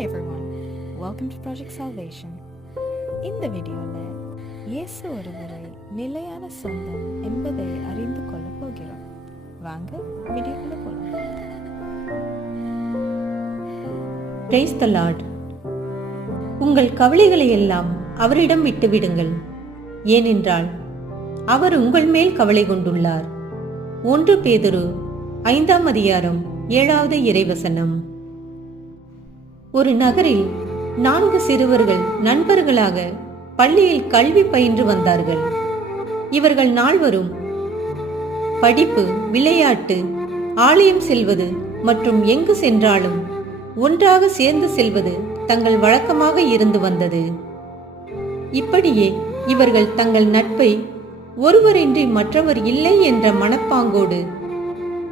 Hi everyone welcome to project salvation இந்த வீடியோவில் இயேசு ஒருவரை நிலையான சொந்தம் என்பதை அறிந்து கொள்ள போகிறோம் வாங்க வீடியோக்குள்ள போகலாம் பிரைஸ் த லார்ட் உங்கள் கவலைகளை எல்லாம் அவரிடம் விட்டுவிடுங்கள் ஏனென்றால் அவர் உங்கள் மேல் கவலை கொண்டுள்ளார் ஒன்று பேதுரு ஐந்தாம் அதிகாரம் ஏழாவது இறைவசனம் ஒரு நகரில் நான்கு சிறுவர்கள் நண்பர்களாக பள்ளியில் கல்வி பயின்று வந்தார்கள். இவர்கள் நால்வரும் படிப்பு விளையாட்டு ஆலயம் செல்வது மற்றும் எங்கு சென்றாலும் ஒன்றாக சேர்ந்து செல்வது தங்கள் வழக்கமாக இருந்து வந்தது. இப்படியே இவர்கள் தங்கள் நட்பை ஒருவரின்றி மற்றவர் இல்லை என்ற மனப்பாங்கோடு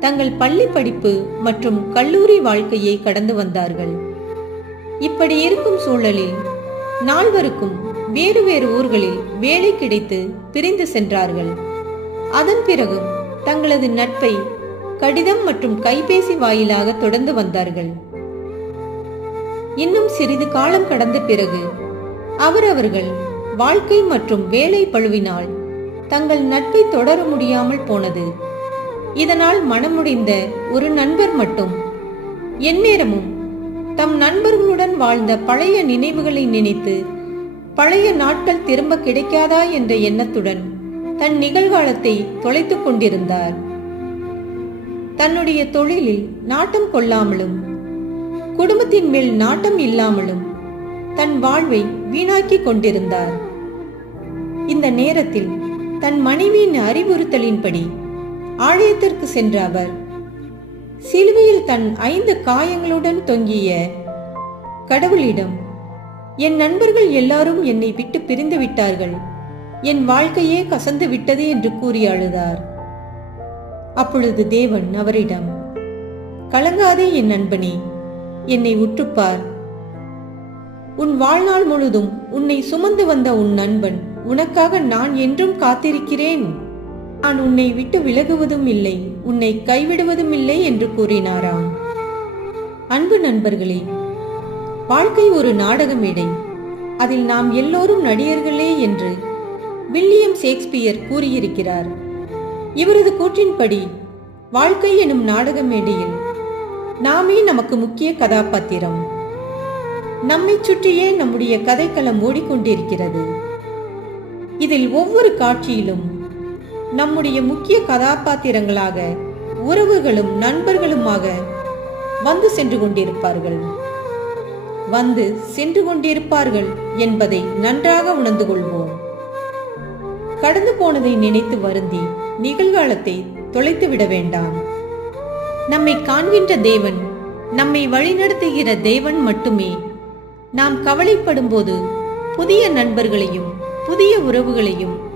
தங்கள் பள்ளி படிப்பு மற்றும் கல்லூரி வாழ்க்கையை கடந்து வந்தார்கள். இப்படி இருக்கும் சூழலில் நால்வருக்கும் வேறு வேறு ஊர்களில் வேலை கிடைத்து பிரிந்து சென்றார்கள். அதன் பிறகும் தங்களது நட்பை கடிதம் மற்றும் கைபேசி வாயிலாக தொடர்ந்து வந்தார்கள். இன்னும் சிறிது காலம் கடந்த பிறகு அவரவர்கள் வாழ்க்கை மற்றும் வேலை பழுவினால் தங்கள் நட்பை தொடர முடியாமல் போனது. இதனால் மனமுடிந்த ஒரு நண்பர் மட்டும் எந்நேரமும் தம் நண்பர்களுடன் வாழ்ந்த பழைய நினைவுகளை நினைத்து பழைய நாட்கள் திரும்ப கிடைக்காதா என்ற எண்ணத்துடன் தன் நிகழ்காலத்தை தொலைத்துக் கொண்டிருந்தார். தன்னுடைய தொழிலில் நாட்டம் கொள்ளாமலும் குடும்பத்தின் மேல் நாட்டம் இல்லாமலும் தன் வாழ்வை வீணாக்கிக் கொண்டிருந்தார். இந்த நேரத்தில் தன் மனைவியின் அறிவுறுத்தலின்படி ஆலயத்திற்கு சென்ற அவர் சிலுவையில் தன் ஐந்து காயங்களுடன் தொங்கிய கடவுளிடம் என் நண்பர்கள் எல்லாரும் என்னை விட்டு பிரிந்து விட்டார்கள். என் வாழ்க்கையே கசந்து விட்டது என்று கூறி அழுதார். அப்பொழுது தேவன் அவரிடம் கலங்காதே என் நண்பனே என்னை உற்றுப்பார் உன் வாழ்நாள் முழுதும் உன்னை சுமந்து வந்த உன் நண்பன் உனக்காக நான் என்றும் காத்திருக்கிறேன். நான் உன்னை விட்டு விலகுவதும் இல்லை உன்னை கைவிடுவதும் இல்லை என்று கூறினாராம் அன்பு நண்பர்களே வாழ்க்கை ஒரு நாடக மேடை அதில் நாம் எல்லோரும் நடிகர்களே என்று வில்லியம் ஷேக்ஸ்பியர் கூறியிருக்கிறார். இவரது கூற்றின்படி வாழ்க்கை எனும் நாடக மேடையில் நாமே நமக்கு முக்கிய கதாபாத்திரம். நம்மை சுற்றியே நம்முடைய கதைக்களம் ஓடிக்கொண்டிருக்கிறது. இதில் ஒவ்வொரு காட்சியிலும் நம்முடைய முக்கிய கதாபாத்திரங்களாக உறவுகளும் நண்பர்களுமாக வந்து சென்று கொண்டிருப்பார்கள். வந்து சென்று கொண்டிருப்பார்கள் என்பதை நன்றாக உணர்ந்து கொள்வோம். கடந்து போனதை நினைத்து வருந்தி நிகழ்காலத்தை தொலைத்து விட வேண்டாம். நம்மை காண்கின்ற தேவன் நம்மை வழிநடத்துகிற தேவன் மட்டுமே. நாம் கவலைப்படும்போது புதிய நண்பர்களையும் புதிய உறவுகளையும்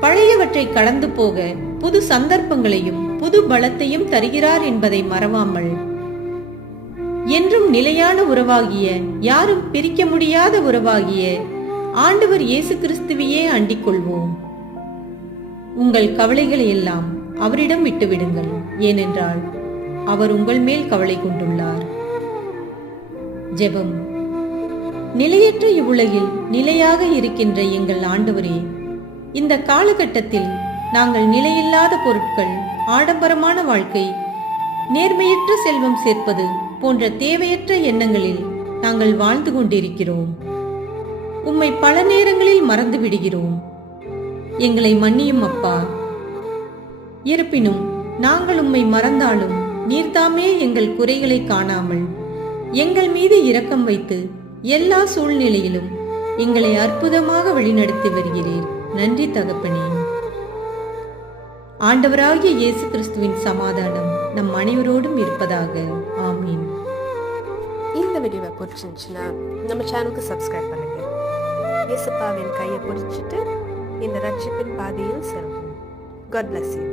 பழையவற்றை கடந்து போக புது சந்தர்ப்பங்களையும் புது பலத்தையும் தருகிறார் என்பதை மறவாமல். என்றும் நிலையான உறவாகிய யாரும் பிரிக்க முடியாத உறவாகிய ஆண்டவர் இயேசு கிறிஸ்துவையே அண்டிக் கொள்வோம். உங்கள் கவலைகளை எல்லாம் அவரிடம் விட்டுவிடுங்கள் ஏனென்றால் அவர் உங்கள் மேல் கவலை கொண்டுள்ளார். ஜெபம். நிலையற்ற இவ்வுலகில் நிலையாக இருக்கின்ற எங்கள் ஆண்டவரே இந்த காலகட்டத்தில் நாங்கள் நிலையில்லாத பொருட்கள் ஆடம்பரமான வாழ்க்கை நேர்மையற்ற செல்வம் சேர்ப்பது போன்ற தேவையற்ற எண்ணங்களில் நாங்கள் வாழ்ந்து கொண்டிருக்கிறோம். உம்மை பல நேரங்களில் மறந்து விடுகிறோம். எங்களை மன்னியும் அப்பா. இருப்பினும் நாங்கள் உம்மை மறந்தாலும் நீர்தாமே எங்கள் குறைகளை காணாமல் எங்கள் மீது இரக்கம் வைத்து எல்லா சூழ்நிலையிலும் எங்களை அற்புதமாக வழிநடத்தி வருகிறீர். நன்றி தகப்பனே. ஆண்டவராகிய இயேசு கிறிஸ்துவின் சமாதானம் நம் அனைவரோடும் இருப்பதாக. ஆமீன். இந்த வீடியோவை பிடிச்சிருந்துச்சுன்னா நம்ம சேனலுக்கு சப்ஸ்கிரைப் பண்ணுங்க. இயேசுப்பாவின் கையை பிடிச்சிட்டு இந்த ரட்சிப்பின் பாதையில் செல்வோம். God bless you